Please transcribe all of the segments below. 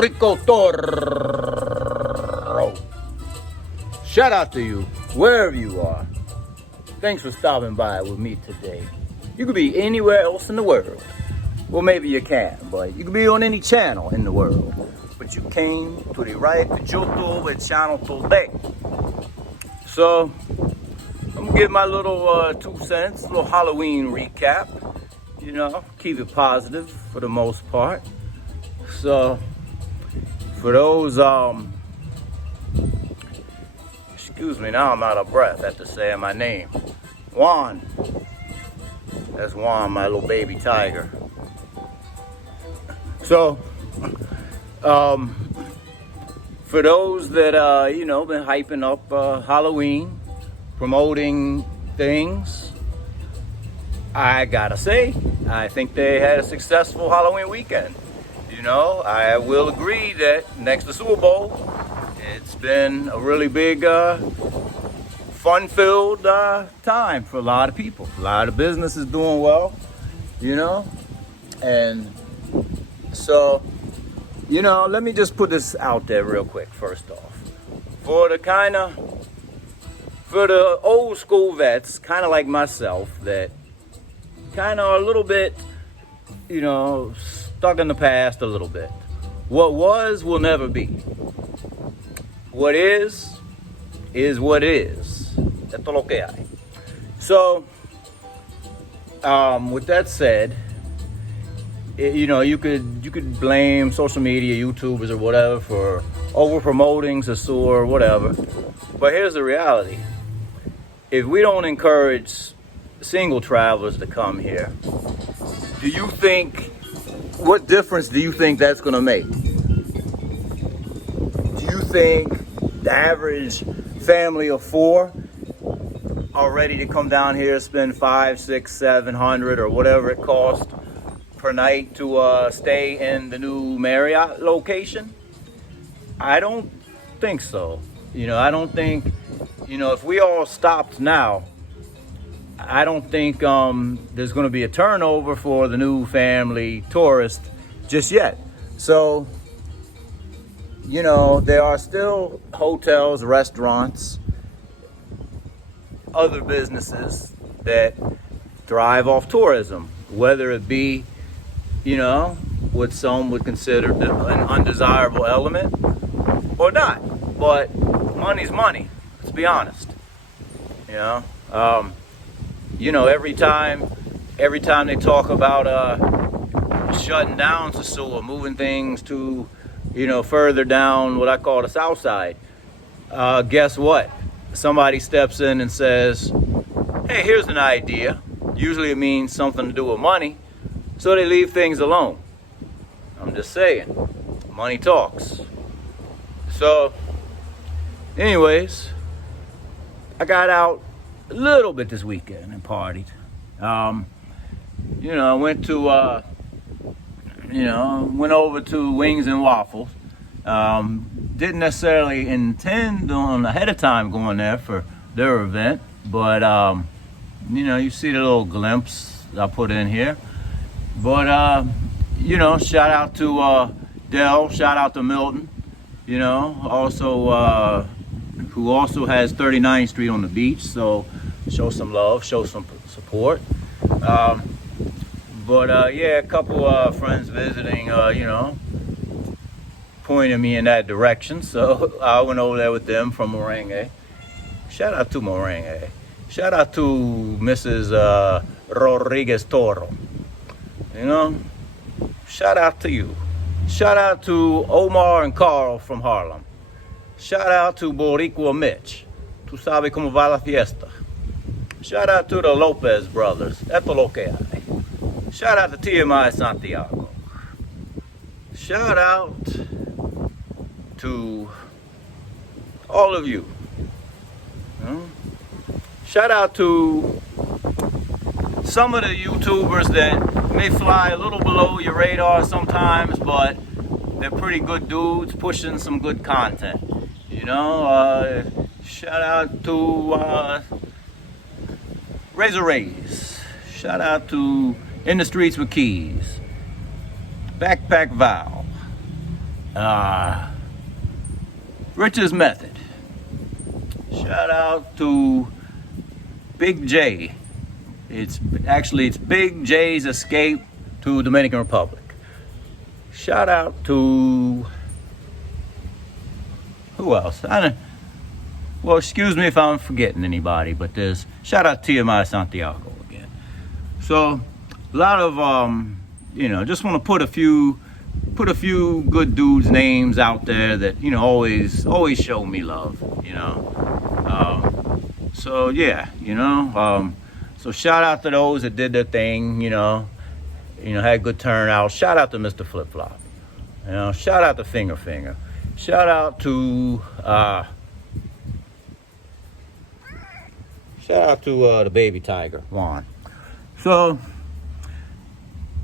Ricotorodrpr. Shout out to you, wherever you are. Thanks for stopping by with me today. You could be anywhere else in the world. Well, maybe you can, but you could be on any channel in the world. But you came to the right YouTube channel today. So, I'm gonna give my little 2 cents, little Halloween recap. You know, keep it positive for the most part. So, for those, excuse me, now I'm out of breath after saying my name. Juan. That's Juan, my little baby tiger. So, for those that, you know, been hyping up Halloween, promoting things, I gotta say, I think they had a successful Halloween weekend. You know, I will agree that next to Super Bowl, it's been a really big, fun-filled time for a lot of people. A lot of business is doing well, you know, and so, you know, let me just put this out there real quick first off. For the old school vets, kind of like myself, that kind of are a little bit, you know, stuck in the past a little bit. What was will never be. What is what is. Esto lo que hay. So, with that said, you know, you could blame social media, YouTubers or whatever for over promoting Sosua or whatever. But here's the reality. If we don't encourage single travelers to come here, do you think, what difference do you think that's going to make? Do you think the average family of 4 are ready to come down here, spend $500, $600, $700 or whatever it costs per night to stay in the new Marriott location? I don't think so. You know, I don't think, you know, if we all stopped now, I don't think there's going to be a turnover for the new family tourist just yet. So, you know, there are still hotels, restaurants, other businesses that thrive off tourism, whether it be, you know, what some would consider an undesirable element or not. But money's money, let's be honest. You know, every time they talk about shutting down Sosua, moving things to, you know, further down what I call the south side, guess what? Somebody steps in and says, hey, here's an idea. Usually it means something to do with money, so they leave things alone. I'm just saying, money talks. So, anyways, I got out a little bit this weekend and partied. You know, I went to, went over to Wings and Waffles. Didn't necessarily intend on ahead of time going there for their event, but, you know, you see the little glimpse I put in here. But, you know, shout out to Dell, shout out to Milton, you know, also, who also has 39th Street on the beach, so show some love, show some support. Yeah, a couple friends visiting, you know, pointed me in that direction, so I went over there with them from Morangue. Shout out to Morangue. Shout out to Mrs. Rodriguez Toro. You know, shout out to you. Shout out to Omar and Carl from Harlem. Shout out to Boricua Mitch. Tu sabe como va la fiesta. Shout out to the Lopez brothers. Esto lo que hay. Shout out to TMI Santiago. Shout out to all of you. Shout out to some of the YouTubers that may fly a little below your radar sometimes, but they're pretty good dudes pushing some good content. You know, shout out to Razor Rays. Shout out to In the Streets with Keys. Backpack Val. Rich's Method. Shout out to Big J. It's Big J's Escape to Dominican Republic. Shout out to who else? Well, excuse me if I'm forgetting anybody, but there's shout out to TMI Santiago again. So a lot of just want to put a few good dudes' names out there that always show me love. So yeah, so shout out to those that did their thing. Had good turnout. Shout out to Mr. Flip Flop. Shout out to Finger. Shout out to the baby tiger, Juan. So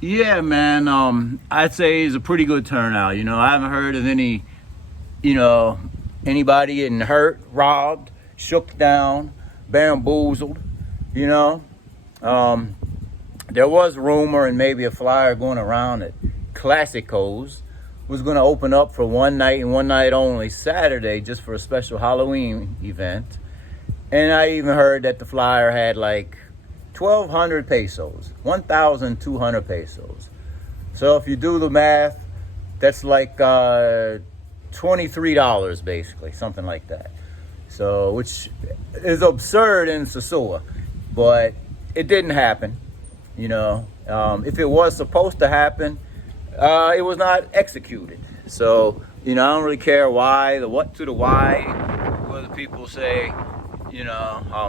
yeah, man, I'd say it's a pretty good turnout. I haven't heard of anybody getting hurt, robbed, shook down, bamboozled. There was rumor and maybe a flyer going around that Classicos was going to open up for one night and one night only, Saturday, just for a special Halloween event. And I even heard that the flyer had like 1,200 pesos, 1,200 pesos. So if you do the math, that's like $23 basically, something like that. So, which is absurd in Sosua, but it didn't happen. If it was supposed to happen, it was not executed. So, I don't really care why, the what to the why, whether people say,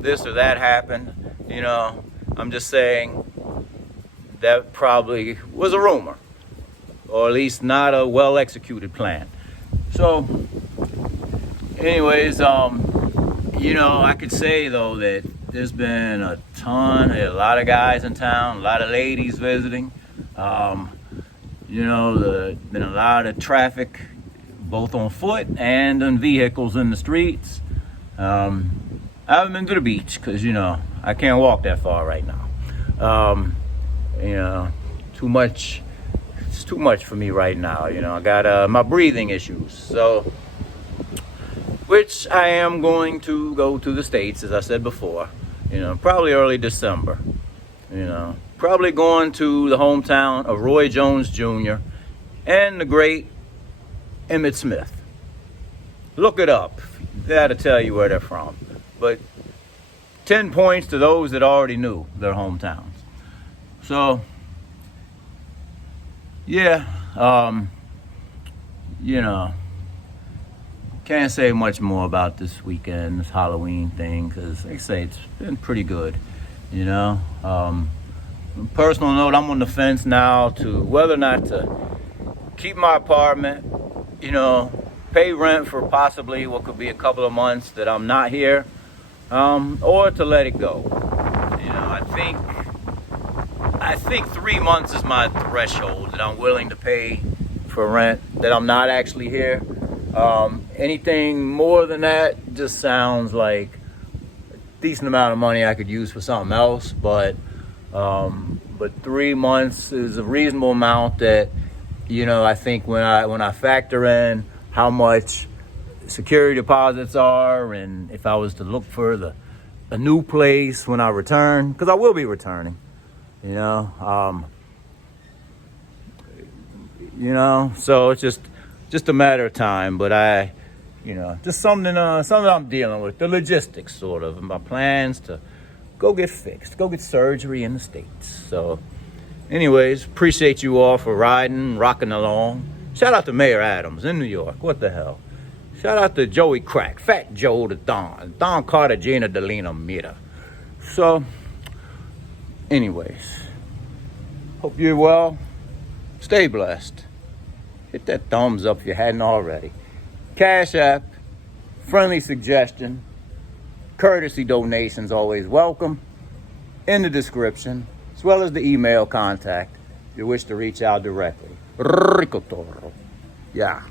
this or that happened. I'm just saying that probably was a rumor, or at least not a well executed plan. So anyways, I could say though that there's been a lot of guys in town, a lot of ladies visiting. There's been a lot of traffic, both on foot and in vehicles in the streets. I haven't been to the beach because, I can't walk that far right now. Too much. It's too much for me right now. I got my breathing issues. So, which I am going to go to the States, as I said before. Probably early December. Probably going to the hometown of Roy Jones Jr. and the great Emmitt Smith. Look it up. That'll tell you where they're from. But 10 points to those that already knew their hometowns. So, yeah, can't say much more about this weekend, this Halloween thing, because like I say, it's been pretty good, Personal note, I'm on the fence now to whether or not to keep my apartment, pay rent for possibly what could be a couple of months that I'm not here, or to let it go. I think 3 months is my threshold that I'm willing to pay for rent, that I'm not actually here. Anything more than that just sounds like a decent amount of money I could use for something else, but 3 months is a reasonable amount that, I think when I factor in how much security deposits are, and if I was to look for a new place when I return, because I will be returning, so it's just a matter of time. But just something I'm dealing with, the logistics sort of, and my plans to go get fixed, go get surgery in the States. So anyways, appreciate you all for riding, rocking along, Shout out to Mayor Adams in New York. What the hell? Shout out to Joey Crack, Fat Joe to Don Cartagena, Delina Mira. So, anyways, hope you're well. Stay blessed. Hit that thumbs up if you hadn't already. Cash App, friendly suggestion, courtesy donations always welcome. In the description, as well as the email contact if you wish to reach out directly. Rico.t.toro. Yeah.